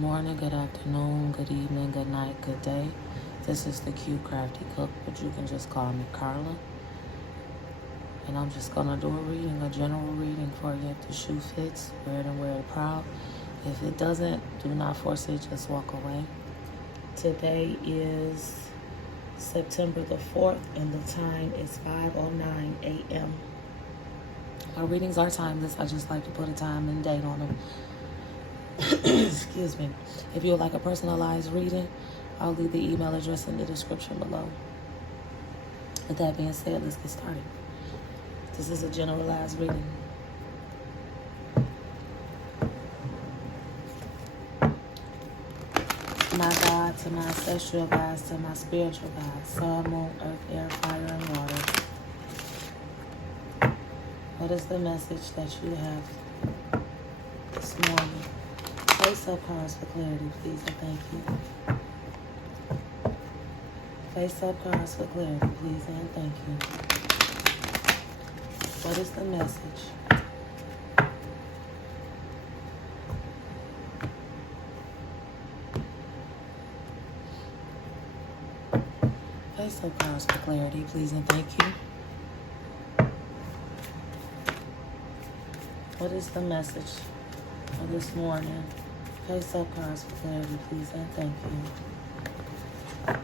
morning, good afternoon, good evening, good night, good day. This is the CuteCraftieCook, but you can just call me Carla. And I'm just going to do a reading, a general reading for you. If the shoe fits, wear it and wear it proud. If it doesn't, do not force it, just walk away. Today is September the 4th, and the time is 5:09 a.m. My readings are timeless. I just like to put a time and date on them. Excuse me. If you would like a personalized reading, I'll leave the email address in the description below. With that being said, let's get started. This is a generalized reading. My God, to my ancestral guides, to my spiritual guides, sun, moon, earth, air, fire, and water. What is the message that you have this morning? Face up cards for clarity, please, and thank you. Face up cards for clarity, please, and thank you. What is the message? Face up cards for clarity, please, and thank you. What is the message for this morning? Face up cards for clarity, please, and thank you.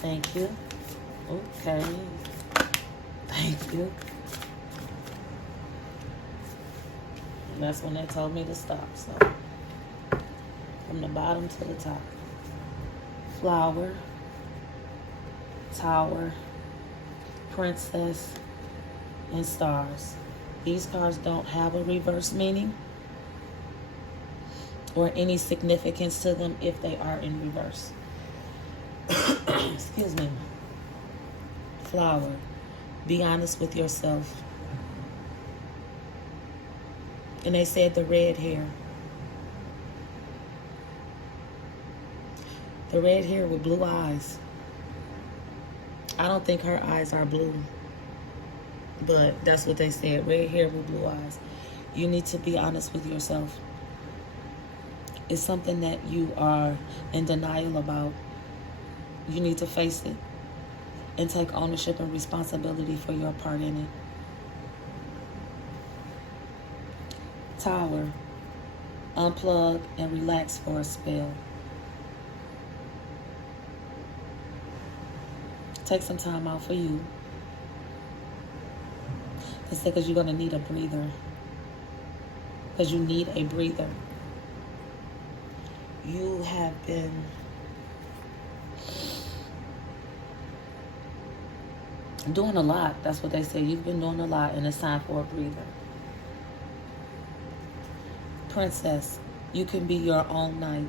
Thank you. Okay. Thank you. And that's when they told me to stop, so from the bottom to the top. Flower, tower, princess, and stars. These cards don't have a reverse meaning or any significance to them if they are in reverse. Excuse me. Flower. Be honest with yourself. And they said the red hair. The red hair with blue eyes. I don't think her eyes are blue. But that's what they said. Red hair with blue eyes. You need to be honest with yourself. It's something that you are in denial about. You need to face it and take ownership and responsibility for your part in it. Tower. Unplug and relax for a spell. Take some time out for you. Because you're going to need a breather. Because you need a breather. You have been doing a lot. That's what they say. You've been doing a lot, and it's time for a breather. Princess, you can be your own knight.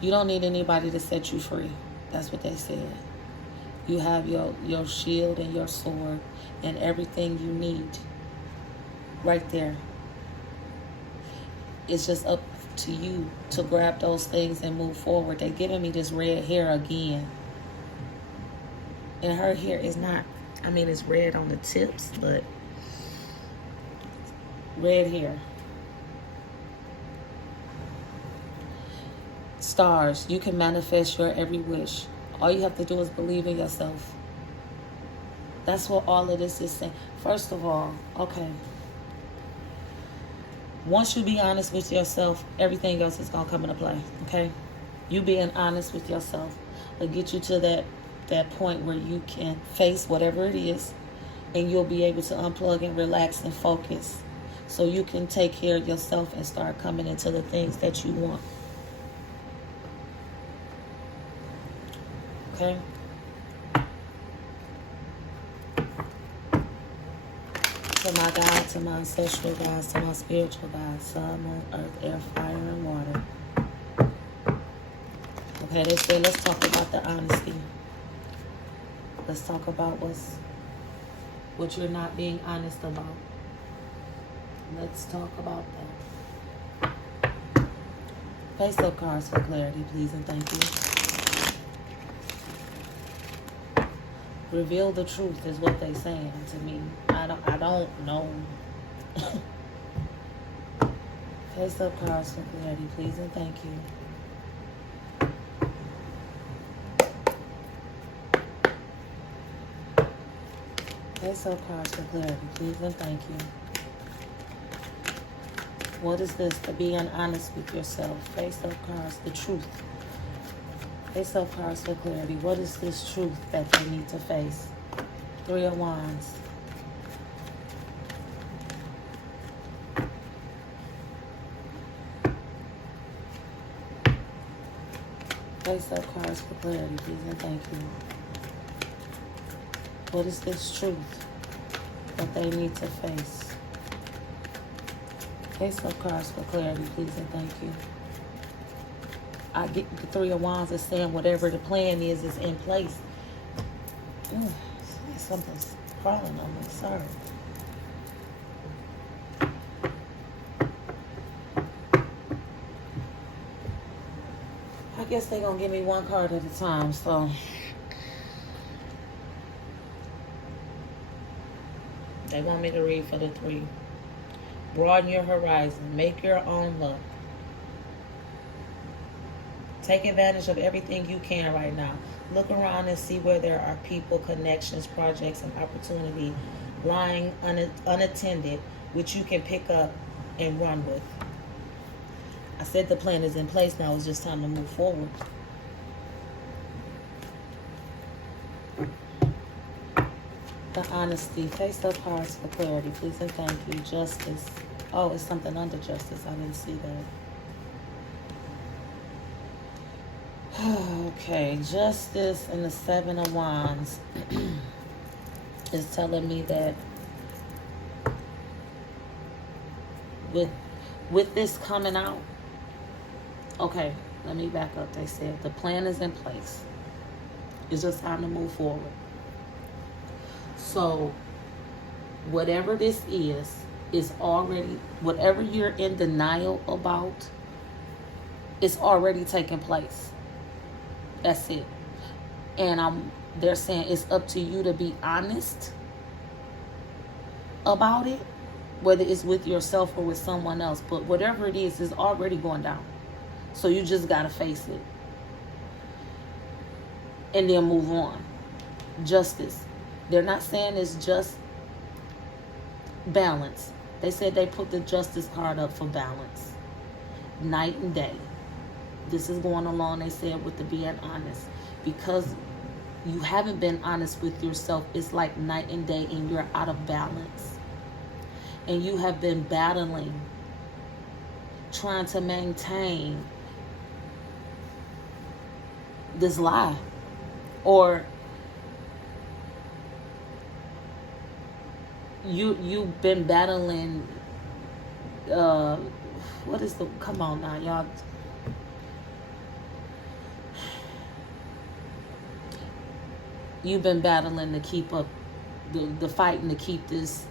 You don't need anybody to set you free. That's what they said. You have your shield and your sword and everything you need right there. It's just up to you to grab those things and move forward. They're giving me this red hair again. And her hair is not, I mean, it's red on the tips, but red hair. Stars, you can manifest your every wish. All you have to do is believe in yourself. That's what all of this is saying. First of all, okay. Once you be honest with yourself, everything else is going to come into play, okay? You being honest with yourself will get you to that point where you can face whatever it is, and you'll be able to unplug and relax and focus so you can take care of yourself and start coming into the things that you want. Okay? To my God, to my ancestral guides, to my spiritual guides, sun, moon, earth, air, fire, and water. Okay, they say let's talk about the honesty. Let's talk about what you're not being honest about. Let's talk about that. Face up cards for clarity, please, and thank you. Reveal the truth is what they saying to me. I don't know. Face up cards for clarity, please and thank you. Face up cards for clarity, please and thank you. What is this? To be honest with yourself. Face up cards, the truth. Face up cards for clarity. What is this truth that they need to face? 3 of Wands. Face up cards for clarity, please and thank you. What is this truth that they need to face? Face up cards for clarity, please and thank you. I get the 3 of Wands is saying whatever the plan is in place. Ooh, something's crawling on me. Sorry. I guess they're going to give me one card at a time, so. They want me to read for the 3. Broaden your horizon. Make your own luck. Take advantage of everything you can right now. Look around and see where there are people, connections, projects, and opportunity lying unattended, which you can pick up and run with. I said the plan is in place now. It's just time to move forward. The honesty. Face up cards for clarity, please and thank you. Justice. Oh, it's something under justice. I didn't see that. Okay, justice and the 7 of Wands is telling me that with this coming out, okay, let me back up. They said the plan is in place. It's just time to move forward. So whatever this is already, whatever you're in denial about, it's already taking place. That's it. And they're saying it's up to you to be honest about it, whether it's with yourself or with someone else. But whatever it is already going down. So you just got to face it. And then move on. Justice. They're not saying it's just balance. They said they put the justice card up for balance. Night and day. This is going along, they said, with the being honest. Because you haven't been honest with yourself, it's like night and day and you're out of balance. And you have been battling, trying to maintain this lie. Or you've been battling, what is the, come on now, y'all. You've been battling to keep up, the fighting to keep this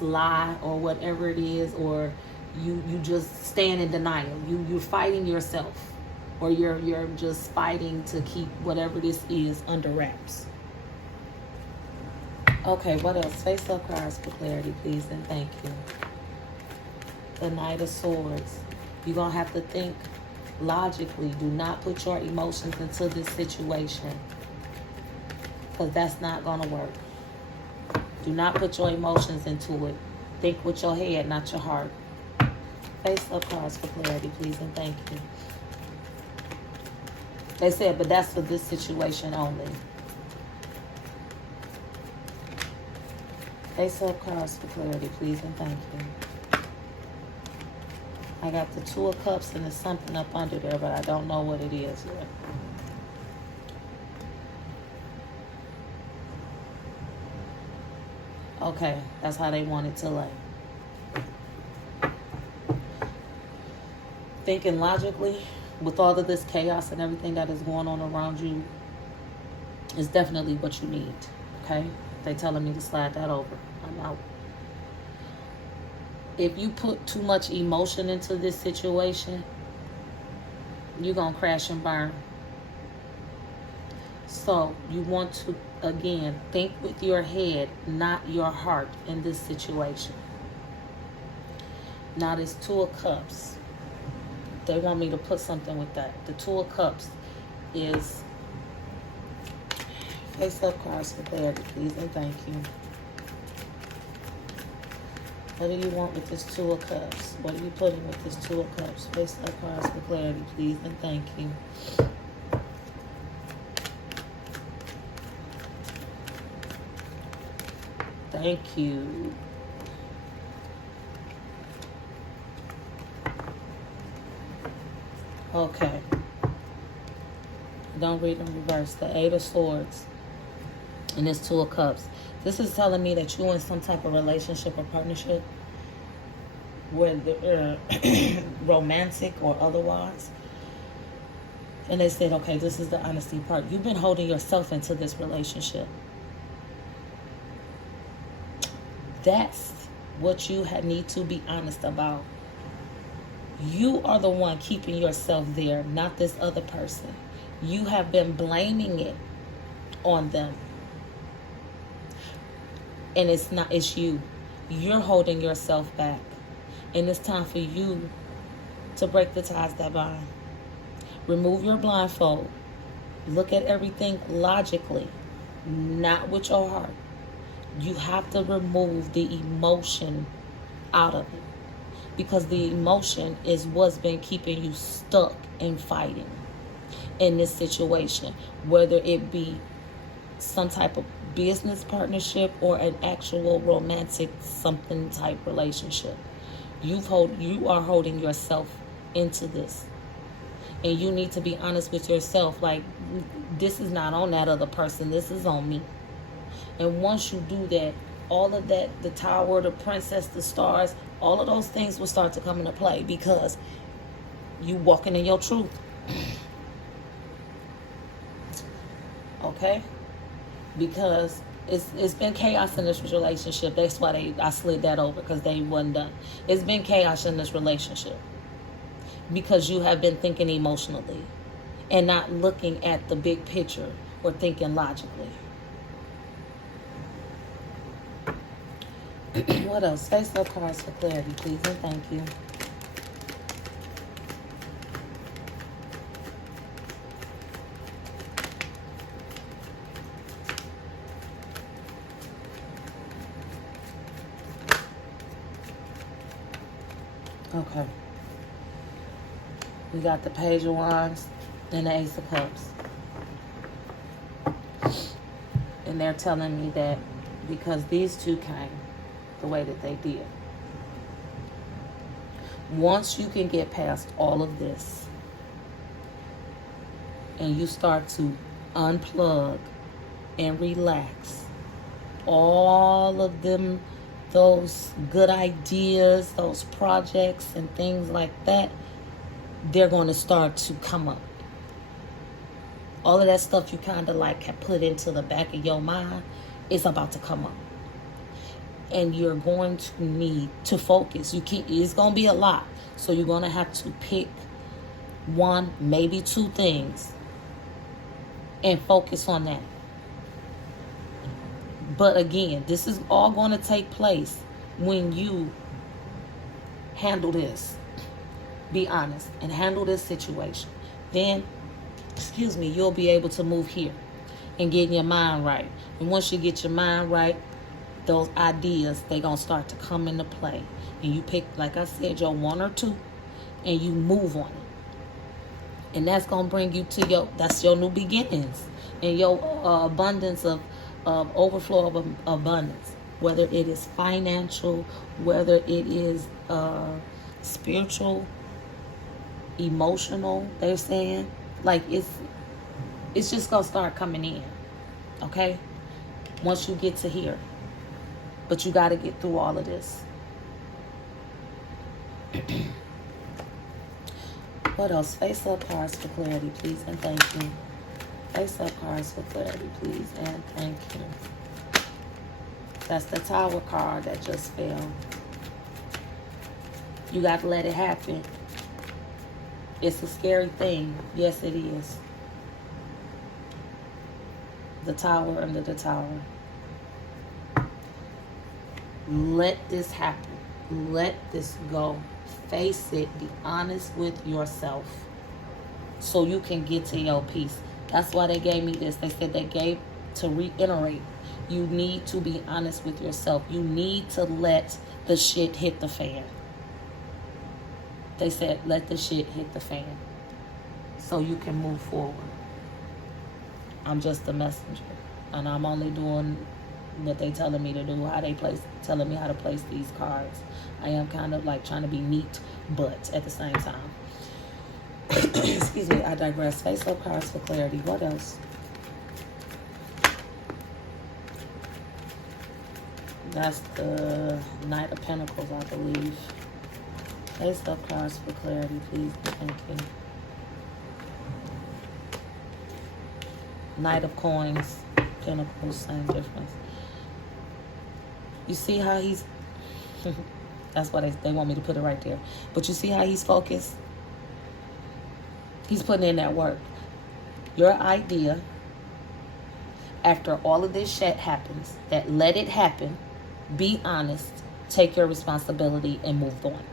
lie or whatever it is, or you just stand in denial. You're fighting yourself, or you're just fighting to keep whatever this is under wraps. Okay, what else? Face up cards for clarity, please, and thank you. The Knight of Swords. You're going to have to think logically. Do not put your emotions into this situation, because that's not going to work. Do not put your emotions into it. Think with your head, not your heart. Face up cards for clarity, please, and thank you. They said, but that's for this situation only. Face up cards for clarity, please, and thank you. I got the 2 of Cups and there's something up under there, but I don't know what it is yet. Okay, that's how they want it to lay. Thinking logically, with all of this chaos and everything that is going on around you, is definitely what you need, okay? They're telling me to slide that over. I'm out. If you put too much emotion into this situation, you're going to crash and burn. So you want to Again, think with your head, not your heart in this situation. Now this Two of Cups. They want me to put something with that. The Two of Cups is face up cards for clarity, please, and thank you. What do you want with this Two of Cups? What are you putting with this Two of Cups? Face up cards for clarity, please, and thank you. Thank you. Okay. Don't read in reverse. The Eight of Swords and this Two of Cups. This is telling me that you're in some type of relationship or partnership, whether romantic or otherwise. And they said, okay, this is the honesty part. You've been holding yourself into this relationship. That's what you need to be honest about. You are the one keeping yourself there, not this other person. You have been blaming it on them. And it's not, it's you. You're holding yourself back. And it's time for you to break the ties that bind. Remove your blindfold. Look at everything logically, not with your heart. You have to remove the emotion out of it. Because the emotion is what's been keeping you stuck in fighting in this situation. Whether it be some type of business partnership or an actual romantic something type relationship. You are holding yourself into this. And you need to be honest with yourself. Like, this is not on that other person. This is on me. And once you do that, all of that, the tower, the princess, the stars, all of those things will start to come into play because you walking in your truth. Okay? Because it's been chaos in this relationship. That's why I slid that over, because they wasn't done. It's been chaos in this relationship because you have been thinking emotionally and not looking at the big picture or thinking logically. What else? Face up cards for clarity, please, and thank you. Okay. We got the Page of Wands and the Ace of Cups. And they're telling me that because these two came the way that they did, once you can get past all of this and you start to unplug and relax, all of them, those good ideas, those projects and things like that, they're going to start to come up. All of that stuff you kind of like have put into the back of your mind is about to come up. And you're going to need to focus. It's going to be a lot. So you're going to have to pick one, maybe two things and focus on that. But again, this is all going to take place when you handle this. Be honest and handle this situation. Then, you'll be able to move here and get your mind right. And once you get your mind right, those ideas, they're going to start to come into play. And you pick, like I said, your one or two, and you move on it. And that's going to bring you to that's your new beginnings and your abundance of overflow of abundance. Whether it is financial, whether it is spiritual, emotional, they're saying. Like, it's just going to start coming in. Okay? Once you get to here. But you got to get through all of this. What else? Face up cards for clarity, please, and thank you. Face up cards for clarity, please, and thank you. That's the Tower card that just fell. You got to let it happen. It's a scary thing. Yes, it is. the tower under the tower. Let this happen. Let this go. Face it. Be honest with yourself so you can get to your peace. That's why they gave me this. They said they gave to reiterate. You need to be honest with yourself. You need to let the shit hit the fan. They said let the shit hit the fan so you can move forward. I'm just a messenger, and I'm only doing what they telling me to do, telling me how to place these cards. I am kind of like trying to be neat, but at the same time, excuse me, I digress. Face up cards for clarity. What else? That's the Knight of Pentacles, I believe. Face up cards for clarity, please. Thank you. Knight of Coins, Pentacles, same difference. You see how he's... That's why they want me to put it right there. But you see how he's focused? He's putting in that work. Your idea, after all of this shit happens, that let it happen, be honest, take your responsibility, and move on.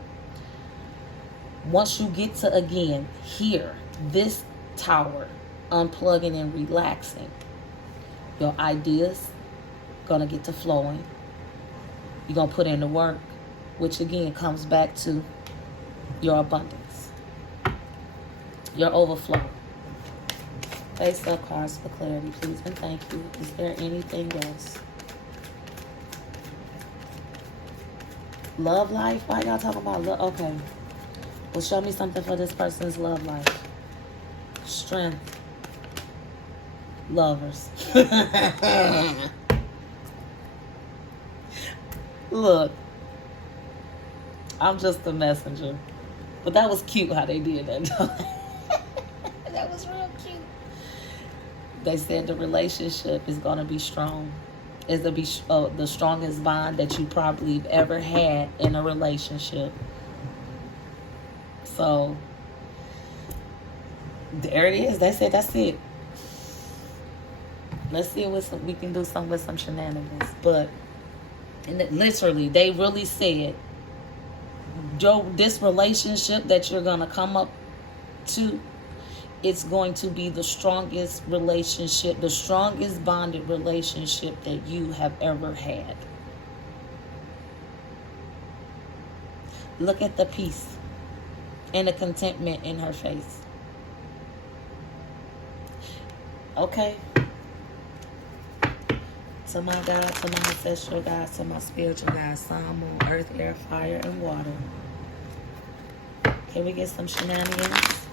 Once you get to, again, here, this tower, unplugging and relaxing, your ideas gonna get to flowing. You're gonna put in the work, which again comes back to your abundance, your overflow. Face up cards for clarity, please and thank you. Is there anything else? Love life? Why y'all talking about love? Okay. Well, show me something for this person's love life. Strength. Lovers. Look, I'm just a messenger. But that was cute how they did that. That was real cute. They said the relationship is going to be strong. It's going to be the strongest bond that you probably have ever had in a relationship. So, there it is. They said that's it. Let's see what we can do some with some shenanigans. But literally, they really said, this relationship that you're going to come up to, it's going to be the strongest relationship, the strongest bonded relationship that you have ever had. Look at the peace and the contentment in her face. Okay. To my God, to my ancestral God, to my spiritual God, sun, moon, earth, air, fire, and water. Can we get some shenanigans?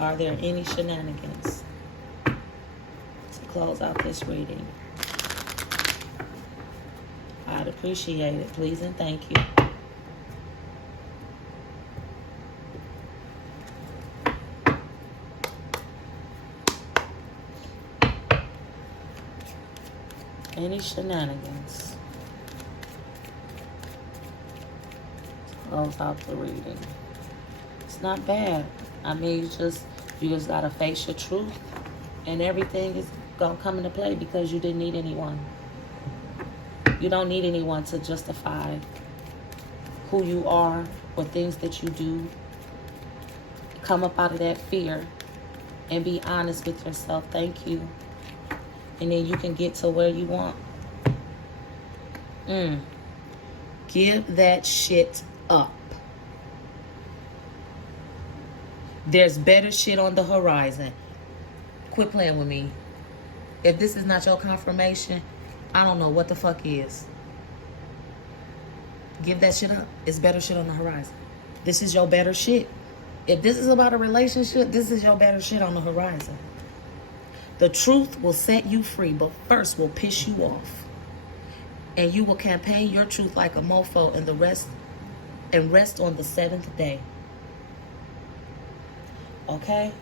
Are there any shenanigans to close out this reading? I'd appreciate it, please and thank you. Any shenanigans to close out the reading? It's not bad. I mean, you just gotta face your truth, and everything is gonna come into play because you didn't need anyone. You don't need anyone to justify who you are or things that you do. Come up out of that fear and be honest with yourself. Thank you. And then you can get to where you want. Give that shit up. There's better shit on the horizon. Quit playing with me. If this is not your confirmation, I don't know what the fuck is. Give that shit up. It's better shit on the horizon. This is your better shit. If this is about a relationship, this is your better shit on the horizon. The truth will set you free, but first will piss you off. And you will campaign your truth like a mofo and rest on the seventh day. Okay?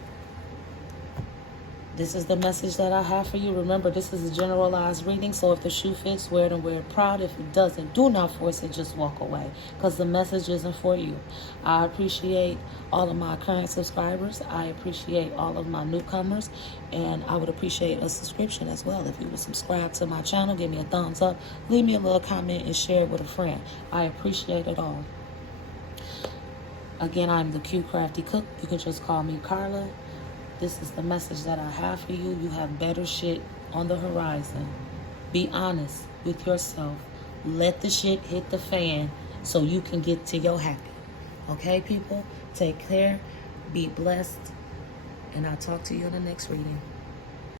This is the message that I have for you. Remember, this is a generalized reading, so if the shoe fits, wear it and wear it proud. If it doesn't, do not force it, just walk away, because the message isn't for you. I appreciate all of my current subscribers. I appreciate all of my newcomers, and I would appreciate a subscription as well. If you would subscribe to my channel, give me a thumbs up, leave me a little comment, and share it with a friend. I appreciate it all. Again, I'm the CuteCraftieCook. You can just call me Carla. This is the message that I have for you. You have better shit on the horizon. Be honest with yourself. Let the shit hit the fan so you can get to your happy. Okay, people? Take care. Be blessed. And I'll talk to you in the next reading.